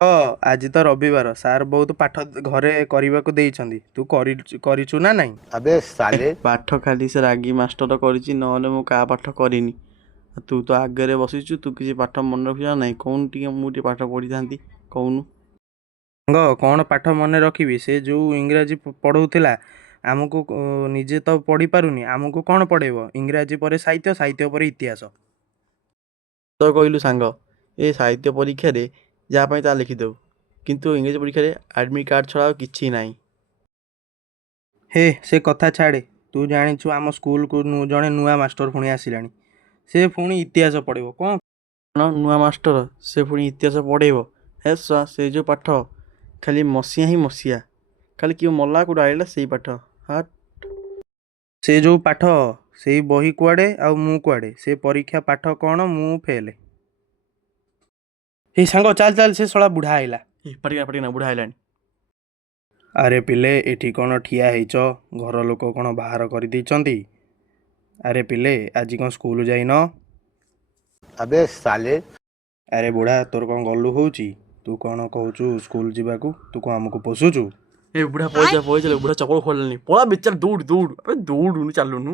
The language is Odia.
ଆଜି ତ ରବିବାର ସାର୍ ବହୁତ ପାଠ ଘରେ କରିବାକୁ ଦେଇଛନ୍ତି। ତୁ କରିଛୁ ନା ନାଇଁ? अबे साले। ପାଠ ଖାଲି ସେ ରାଗି ମାଷ୍ଟର କରିଛି, ନହେଲେ ମୁଁ କାହା ପାଠ କରିନି। ତୁ ତ ଆଗରେ ବସିଛୁ, ତୁ କିଛି ପାଠ ମନେ ରଖିଛୁ ନା ନାହିଁ? କହୁନୁ ଟିକେ, ମୁଁ ଟିକେ ପାଠ ପଢ଼ିଥାନ୍ତି, କହୁନୁ। ସାଙ୍ଗ କ'ଣ ପାଠ ମନେ ରଖିବି? ସେ ଯୋଉ ଇଂରାଜୀ ପଢ଼ଉଥିଲା ଆମକୁ, ନିଜେ ତ ପଢ଼ି ପାରୁନି, ଆମକୁ କ'ଣ ପଢ଼େଇବ? ଇଂରାଜୀ ପରେ ସାହିତ୍ୟ, ସାହିତ୍ୟ ପରେ ଇତିହାସ। ତ କହିଲୁ ସାଙ୍ଗ, ଏ ସାହିତ୍ୟ ପରୀକ୍ଷାରେ ଯାହା ପାଇଁ ତାହା ଲେଖିଦେବୁ, କିନ୍ତୁ ଇଂରେଜୀ ପରୀକ୍ଷାରେ ଆଡ଼ମିଟ୍ କାର୍ଡ଼ ଛଡ଼ା ଆଉ କିଛି ନାହିଁ। ହେ ସେ କଥା ଛାଡ଼େ। ତୁ ଜାଣିଛୁ ଆମ ସ୍କୁଲକୁ ଜଣେ ନୂଆ ମାଷ୍ଟର ପୁଣି ଆସିଲାଣି। ସେ ପୁଣି ଇତିହାସ ପଢ଼େଇବ। କ'ଣ? କ'ଣ ନୂଆ ମାଷ୍ଟର? ସେ ପୁଣି ଇତିହାସ ପଢ଼େଇବ? ହେ ସେ ଯେଉଁ ପାଠ ଖାଲି ମସିହା ହିଁ ମସିହା, ଖାଲି କିଏ ମଲା କେଉଁଟା ଆଇଲା ସେଇ ପାଠ। ହଁ, ସେ ଯୋଉ ପାଠ, ସେଇ ବହି କୁଆଡ଼େ ଆଉ ମୁଁ କୁଆଡ଼େ। ସେ ପରୀକ୍ଷା ପାଠ କ'ଣ, ମୁଁ ଫେଲ୍। ଏଇ ସାଙ୍ଗ ଚାଲ ଚାଲ, ସେ ଶଳା ବୁଢ଼ା ଆଇଲା। ପାଟିକିନା ବୁଢ଼ା ହେଲାଣି। ଆରେ ପିଲେ, ଏଠି କ'ଣ ଠିଆ ହେଇଛ? ଘର ଲୋକ କ'ଣ ବାହାର କରିଦେଇଛନ୍ତି? ଆରେ ପିଲେ, ଆଜି କ'ଣ ସ୍କୁଲ ଯାଇନ? अबे साले। ଆରେ ବୁଢ଼ା, ତୋର କ'ଣ ଗଲୁ ହଉଛି? ତୁ କ'ଣ କହୁଛୁ ସ୍କୁଲ ଯିବାକୁ? ତୁ କ'ଣ ଆମକୁ ପୋଷୁଛୁ? ଏ ବୁଢ଼ା ପଇସା ବୁଢ଼ା ଚପଲ ଖୋଲିଲାନି, ପଳା ବିଚାର, ଦୌଡ଼ ଦୌଡ଼, ଆବେ ଦୌଡ଼ୁନୁ, ଚାଲୁନୁ।